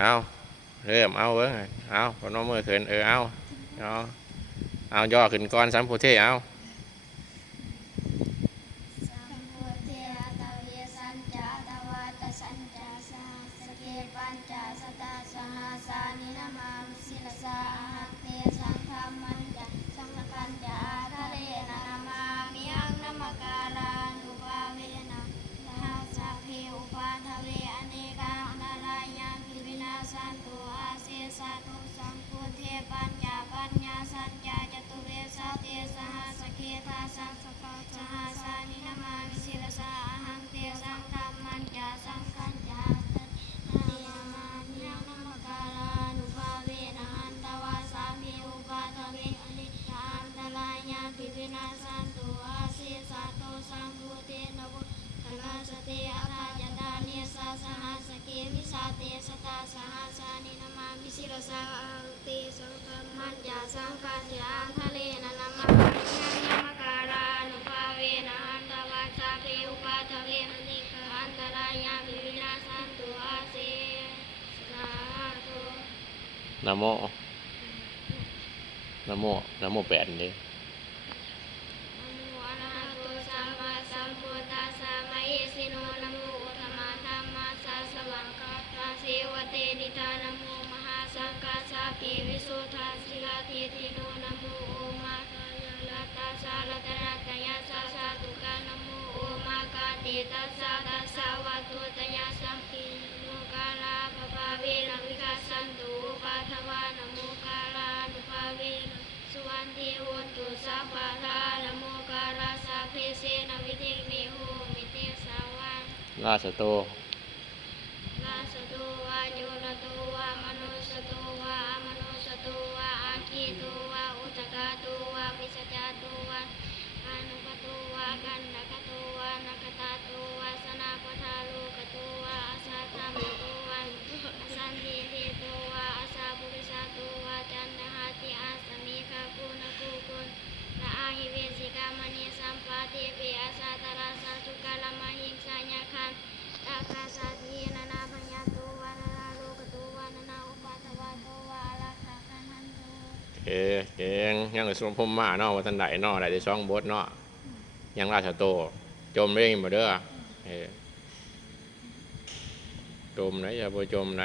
เอาเริ่มเอาเบิ้งเอาพนมมือขึ้นเอาย่อขึ้นก่อนสัมโพธิเอาสัมโพธิอัตเวสัญจาตวัตสัญจาสหัสเกปัญจสตาสหัสานินามามิสิลสาหังเตสังฆามันจะสังฆคัญจะอาทะเลนะนามามิยังนามการานุภาเวนะสหัสสัพเพอุปาทเวอเนกาอันตรายามิวินาสันตุอาเสสะตุสัมโพธิปัญญาสัญจาจตุเวสาเตสหัสเกทาสังสกาสหัสานินามามิสิลสาหังเตสังฆามันจะสังฆัญจะนามามิยังนามการานุภาเวนะหันตวาสามีอุปาทเวอนิจจาอันตรายาปิวินาสันตุอาเสสะตุสัมโพธินะบุตนาสติอัตถยตาเนสาสหัสเกวิสาเตสตาสหัสานินามามิสิลสาหังเตสังฆามันจะสังฆัญจะทะเลนะนามามิยังนามการานุภาเวนะหันตวาสาเพอุปาทเวอนิกาอันตรายาปิวินาสันตุอาเสสะตุ นะโมนะโมแปดนี่ นะโมอะระหะโตสัมมาสัมพุทธัสสะมะเอสิโนนะโมอุตตมะธัมมัสสะสวังคัสสะเสวะเตนิธานะโมมหาสังฆัสสะปิวิสุทธัสสิลาทิติโนนะโมโอมาคายังลัตตาสารัตนะตยาสาสาตุกานะโมโอมาคาติตัสสะตัสสะวะตุตยาสัมปิโนกาลาภะภาเวนะวิคัสสันตุอุปาทวานะโมกาลานุภาเวนะสุวรรณทิโหนตุสัพพะทานะโมกาลาสัพเพเสนะวิเทกเมโหมิเตสาวัน ราชโต ลาสตุวะโยรตุวะมนุสตุวะอมนุสตุวะอาคีตุวะอุตกาตุวะวิสจาตุวะอนุกตุวะกันดกตุวะนกตาตุวะสนาปทาโลกตุวะอาสาธรรมตุวะอสันติเทตุวะอาสาบุริสาตุวะจันทหาติอาสมิกากุณกูกุลละอาหิเวสิกามณีสัมปาเทเปอาสาตราสาสุกาลมหิงสาญาคันตาคาสาธีนานาพัญญาตุวะนานาโลกตุวะนานาอุปาทวะโตวะอาราคาคันหันตุ เก่งยังกับสมพมมาเนาะว่าทันใดเนาะได้ได้2 บทเนาะยังราชโตจมเร่งบ่เด้อจมไหนอย่าบ่จมไหน